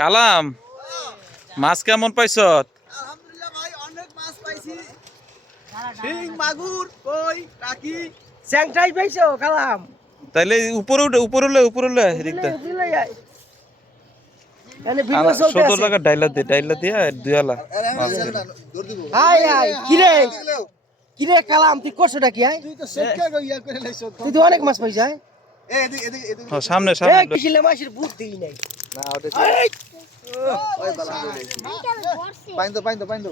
কালাম মাছ কেমন পাইছ? আলহামদুলিল্লাহ ভাই, অনেক মাছ পাইছি। শিং, মাগুর, কই, টাকি, চ্যাংটাই পাইছো কালাম? তাইলে উপরে উঠে উপরে উঠে এদিকটা এনে ভিডিও চলতে সদর আছে। লাগা ডাইলা দিয়ে দুয়ালা মাছ ধরে। দৌড় দিব। আয় আয় কিরে কালাম তুই করছটা কি আয়? তুই তো শেখা ইয়া করে লাইছ। তুই তো অনেক মাছ পাইছ আয়। এদিকে। ও, সামনে এই কিলে মাছের বুদ্ধি নাই। না ওটা ওই বালা করে। পাইন দো।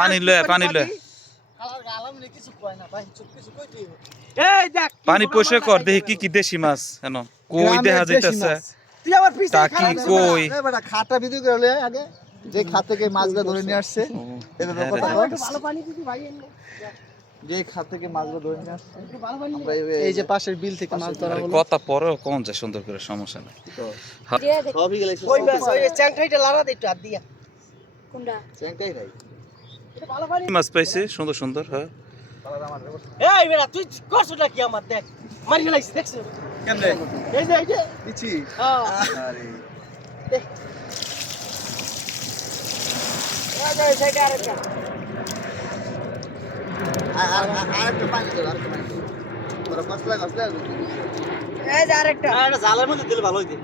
পানি লয় কালার গালাম নে কিছু কয় না ভাই, চুপ কিছু কই তুই। এই দেখ পানি পরিষ্কার কর দেখি কি দেশি মাছ কেন কই দেখা যাইতাছে তুই আমার পিছে টাকি কই এই বেটা খাটটা ভিডিও করে লয় আগে। যে খাত থেকে মাছগুলো ধরে নিয়ে আসছে। এভাবে কথা বল। ভালো পানি দিবি ভাই এনে। যে খাত থেকে মাছগুলো ধরে নিয়ে আসছে। একটু ভালো পানি আমরা এই যে পাশের বিল থেকে মাছ ধরা হলো। কথা পরে কোন যায় সুন্দর করে সমস্যা নাই সবই গেলে ওই মাছ ওই চ্যাংটাইটা লাড়া দে একটু হাত দিয়া। কোনটা? চ্যাংটাই নাই। এটা ভালো পানি। মাছ পাইছি সুন্দর সুন্দর হ্যাঁ এই বেটা তুই করছটা কি আমার দেখ। মারি ফেলাইছিস দেখছ? কেমনে? এই যে দিছি। হ্যাঁ আরে এই সাইডে আরেকটা। আরেকটা পানি দাও, আরেকটা পানি দাও। তোরা কসলা এই যে আরেকটা। এটা জালের মধ্যে দিলে ভালো হইতো।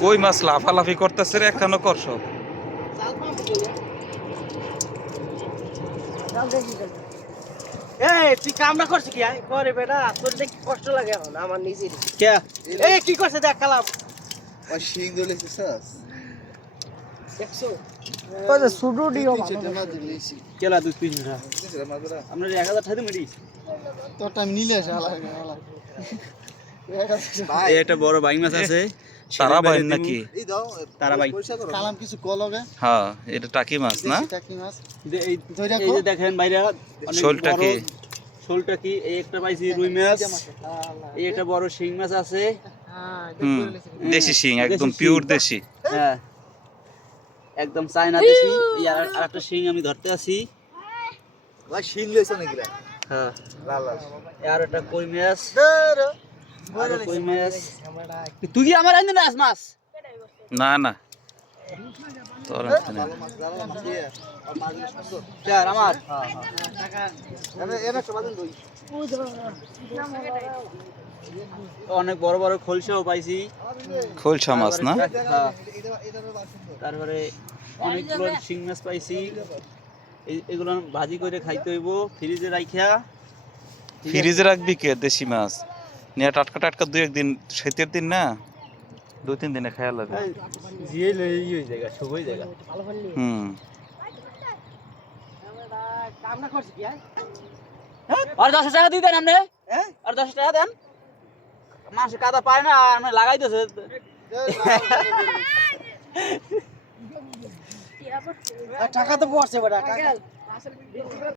কই মাছ লাফালাফি করতেছে রে এখনো করছ জাল পাবো তো জাল দেখি চল। এই তুই কামনা করছিস কি আয় করে বেটা তোর দেখি কষ্ট লাগে এখন আমার নিজের। কে? এই কি করছে দেখ কালাম ওই শিং ধরে লিখছিস? দেখছো? ওই যে সুডু দিও কেলা 2-3 টাকা। আমরা 1000 টাকা দিমু দিস। তোরটা আমি নিলে শালা ভাই এটা বড় বাইং মাছ আছে তারা বাইন নাকি এই দাও তারা ভাই। কালাম কিছু কলগে হ্যাঁ এটা টাকি মাছ না টাকি মাছ এই এই যে দেখেন ভাইরা অনেক শোলটা বড় কি? শোলটা কি এই একটা পাইছি রুই মাছ এই একটা বড় শিং মাছ আছে হুম দেশি শিং একদম দেশি শিং। পিওর দেশি হ্যাঁ একদম চায়না দেশি এই আর একটা শিং আমি ধরতে আছি ভাই শিং লইছ নাকি রে হ্যাঁ লাল লাল আর একটা কই মাছ ধর আর কই মাছ তুই কি আমার আনতে নাস মাছ না না তোর ভালো মাছ দিয়ে আর মাছগুলো সুন্দর চার আমার এনে একটা বাদন দই অনেক বড় বড় খোলসাও পাইছি খোলসা মাছ না হ্যাঁ, এটা মাছ সুন্দর তারপরে অনেকগুলো শিং মাছ পাইছি এগুলো ভাজি করে খাইতে হইব ফ্রিজে রাখিয়া ফ্রিজে রাখবি কে দেশি মাছ নিয়ে টাটকা টাটকা দুই একদিন শীতের দিন না 2-3 দিনে খাওয়া লাগে জিয়ে লই এই জায়গা সবই জায়গা ভালো পানি। হুম কামনা করছিস কি আয়? আর 10 টাকা দিই দেন আপনি হ্যাঁ? আর 10 টাকা দেন মাছ কাদা পায় না আমি লাগাইতেছে টাকা তো পড়ছে বেটা টাকা